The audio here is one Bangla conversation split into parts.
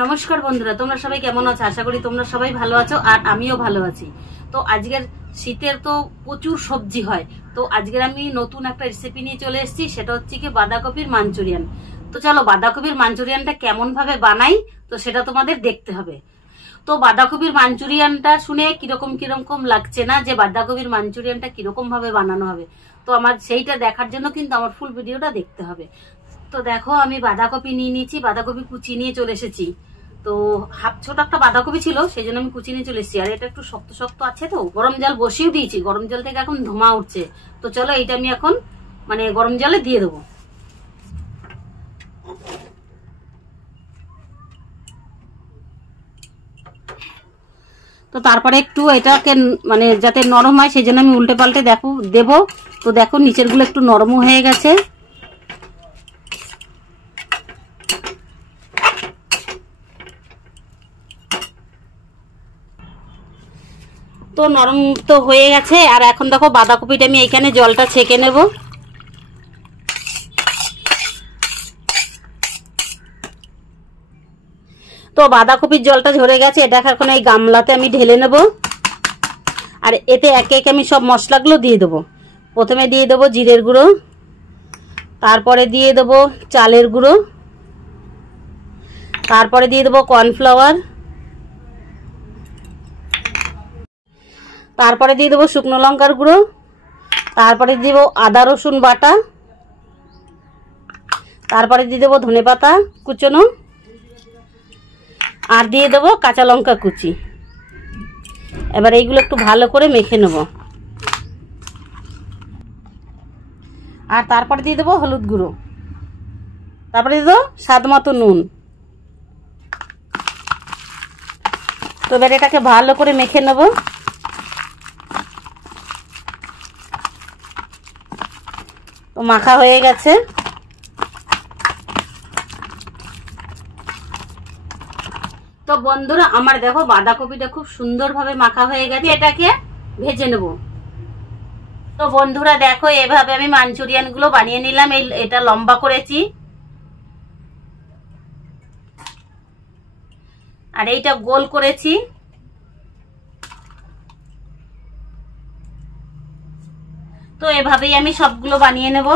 নমস্কার বন্ধুরা, তোমরা সবাই কেমন আছো? আশা করি তোমরা সবাই ভালো আছো আর আমিও ভালো আছি। তো আজকের শীতের তো প্রচুর সবজি হয়, তো আজকের আমি নতুন একটা রেসিপি নিয়ে চলে এসেছি, সেটা হচ্ছে কি বাঁধাকপির মাঞ্চুরিয়ান। তো চলো বাঁধাকপির মাঞ্চুরিয়ানটা কেমন ভাবে বানাই তো সেটা তোমাদের দেখতে হবে। তো বাঁধাকপির মাঞ্চুরিয়ানটা শুনে কিরকম কিরকম লাগছে না, যে বাঁধাকপির মাঞ্চুরিয়ানটা কিরকম ভাবে বানানো হবে, তো আমার সেইটা দেখার জন্য কিন্তু আমার ফুল ভিডিওটা দেখতে হবে। তো দেখো আমি বাঁধাকপি নিয়ে নিয়েছি, বাঁধাকপি কুচি নিয়ে চলে এসেছি। তো ছোট একটা বাঁধাকপি ছিল, সেই জন্য আমি কুচি নিয়ে চলে এসেছি। আর এটা একটু শক্ত শক্ত আছে, তো গরম জল বসিয়ে দিয়েছি, গরম জল থেকে এখন ধোঁয়া উঠছে। তো চলো এইটা আমি এখন গরম জলে দিয়ে দেবো। তো তারপরে একটু এটাকে যাতে নরম হয় সেই জন্য আমি উল্টে পাল্টে দেবো। তো দেখো নিচের গুলো একটু নরম হয়ে গেছে। তো নরম তো হয়ে গেছে। আর এখন দেখো বাঁধাকপিটা আমি এইখানে জলটা ছেঁকে নেব। তো বাঁধাকপির জলটা ঝরে গেছে, এটা এখন এই গামলাতে আমি ঢেলে নেব। আর এতে একে একে আমি সব মশলাগুলো দিয়ে দেবো। প্রথমে দিয়ে দেবো জিরের গুঁড়ো, তারপরে দিয়ে দেবো চালের গুঁড়ো, তারপরে দিয়ে দেবো কর্নফ্লাওয়ার, তারপরে দিয়ে দেবো শুকনো লঙ্কার গুঁড়ো, তারপরে দিয়ে দেবো আদা রসুন বাটা, তারপরে দিয়ে দেবো ধনেপাতা কুচনো, আর দিয়ে দেবো কাঁচা লঙ্কা কুচি। এবার এইগুলো একটু ভালো করে মেখে নেব। আর তারপরে দিয়ে দেবো হলুদ গুঁড়ো, তারপরে দিয়ে দেবো স্বাদ মতো নুন। তো এবার এটাকে ভালো করে মেখে নেব। তো মাখা হয়ে গেছে। তো বন্ধুরা আমার দেখো বাঁধাকপিটা খুব সুন্দরভাবে মাখা হয়ে গেছে, এটাকে ভেজে নেব। তো বন্ধুরা দেখো এভাবে আমি মাঞ্চুরিয়ান গুলো বানিয়ে নিলাম। এটা লম্বা করেছি, আর এইটা গোল করেছি। তো এভাবেই আমি সবগুলো বানিয়ে নেব।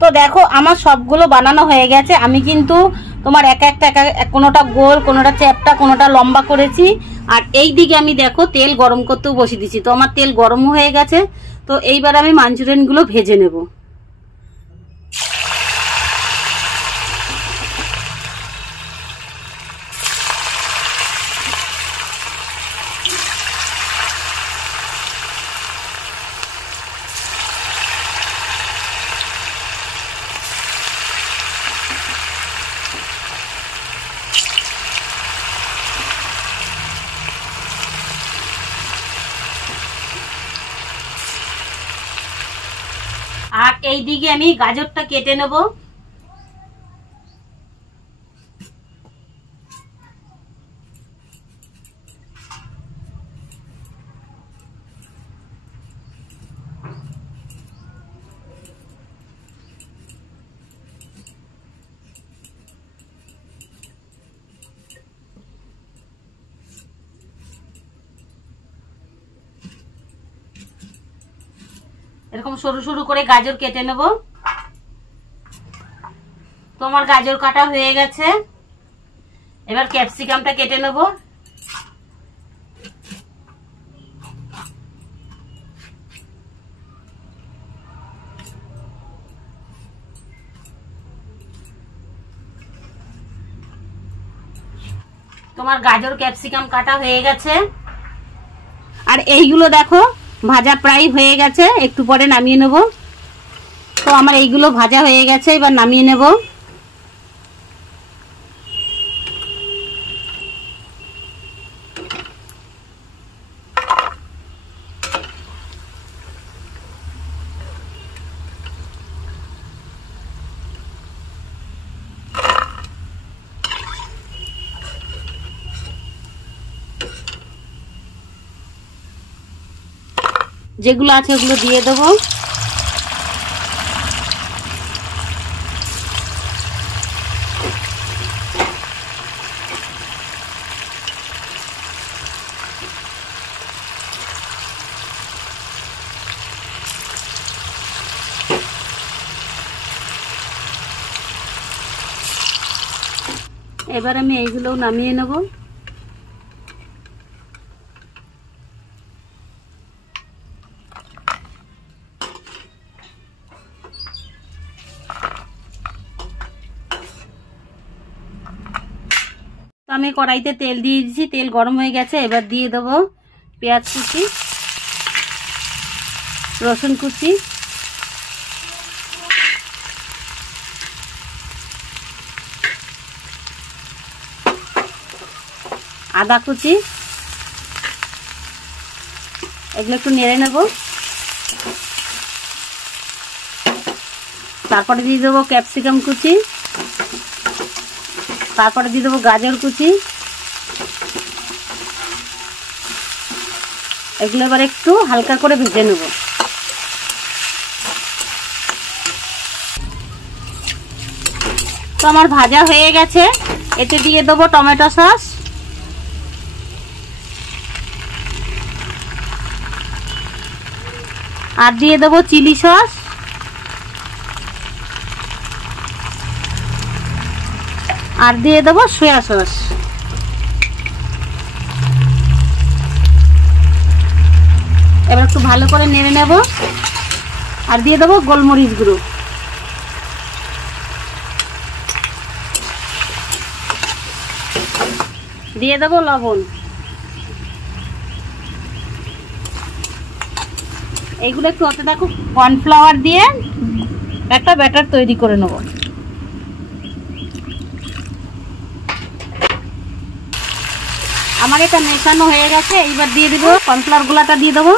তো দেখো আমার সবগুলো বানানো হয়ে গেছে। আমি কিন্তু তোমার এক একটা কোনোটা গোল, কোনোটা চ্যাপ্টা, কোনোটা লম্বা করেছি। আর এই দিকে আমি দেখো তেল গরম করতেও বসিয়ে দিচ্ছি। তো আমার তেল গরম হয়ে গেছে। তো এইবার আমি মাঞ্চুরিয়ান গুলো ভেজে নেব। আর এই দিকে আমি গাজরটা কেটে নেব। এরকম সরু সরু করে গাজর কেটে নেব। তো আমার গাজর কাটা হয়ে গেছে। এবার ক্যাপসিকামটা কেটে নেব। তোমার গাজর ক্যাপসিকাম কাটা হয়ে গেছে। আর এইগুলো দেখো ভাজা প্রায় হয়ে গেছে, একটু পরে নামিয়ে নেব। তো আমার এইগুলো ভাজা হয়ে গেছে, এবার নামিয়ে নেব। যেগুলো আছে ওগুলো দিয়ে দেবো। এবার আমি এইগুলো নামিয়ে নেব। তো আমি কড়াইতে তেল দিয়ে দিয়েছি, তেল গরম হয়ে গেছে। এবার দিয়ে দেবো পেঁয়াজ কুচি, রসুন কুচি, আদা কুচি, এগুলো একটু নেড়ে নেব। তারপরে দিয়ে দেবো ক্যাপসিকাম কুচি, তারপরে দিয়ে দেবো গাজর কুচি। এগুলো এবার একটু হালকা করে ভেজে নেব। তো আমার ভাজা হয়ে গেছে, এতে দিয়ে দেবো টমেটো সস, আর দিয়ে দেবো চিলি সস, আর দিয়ে দেবো সয়া সস। এবার একটু ভালো করে নেড়ে নেব, আর দিয়ে দেবো গোলমরিচ গুঁড়ো। দিয়ে দেবো লবণ। এইগুলো একটু হতে থাকো। কর্নফ্লাওয়ার দিয়ে একটা ব্যাটার তৈরি করে নেব। আমার এটা মেশানো হয়ে গেছে। এইবার দিয়ে দিব কর্নফ্লাওয়ার গুলাটা দিয়ে দেবো।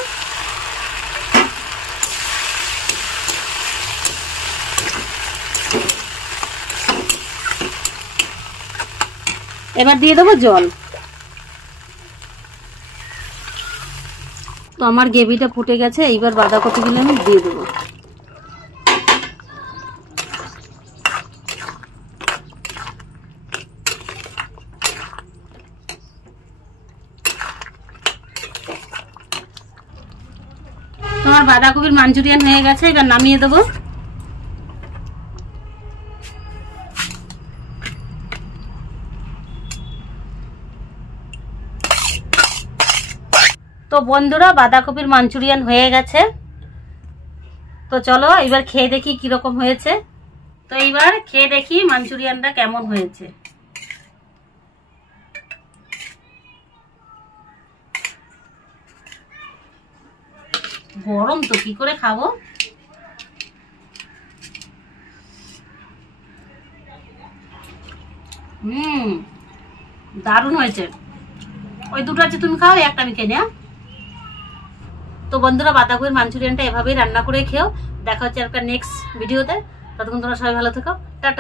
এবার দিয়ে দেবো জল। তো আমার গ্রেভিটা ফুটে গেছে। এইবার বাঁধাকপিগুলো আমি দিয়ে দেবো। তোমার বাঁধাকপির মাঞ্চুরিয়ান হয়ে গেছে, এবার নামিয়ে দেবো। তো বন্ধুরা, বাঁধাকপির মাঞ্চুরিয়ান হয়ে গেছে। তো চলো এবার খেয়ে দেখি কিরকম হয়েছে। তো এইবার খেয়ে দেখি মাঞ্চুরিয়ানটা কেমন হয়েছে। গরম তো কি করে খাবো। দারুণ হয়েছে। ওই দুটো আছে, তুমি খাও, একটা আমি খেয়ে নিই। তো বন্ধুরা, বাঁধাকপির মাঞ্চুরিয়ানটা এভাবেই রান্না করে খেও। দেখা হচ্ছে একটা নেক্সট ভিডিওতে। ততক্ষণ তোমরা সবাই ভালো থেকো। টাটা।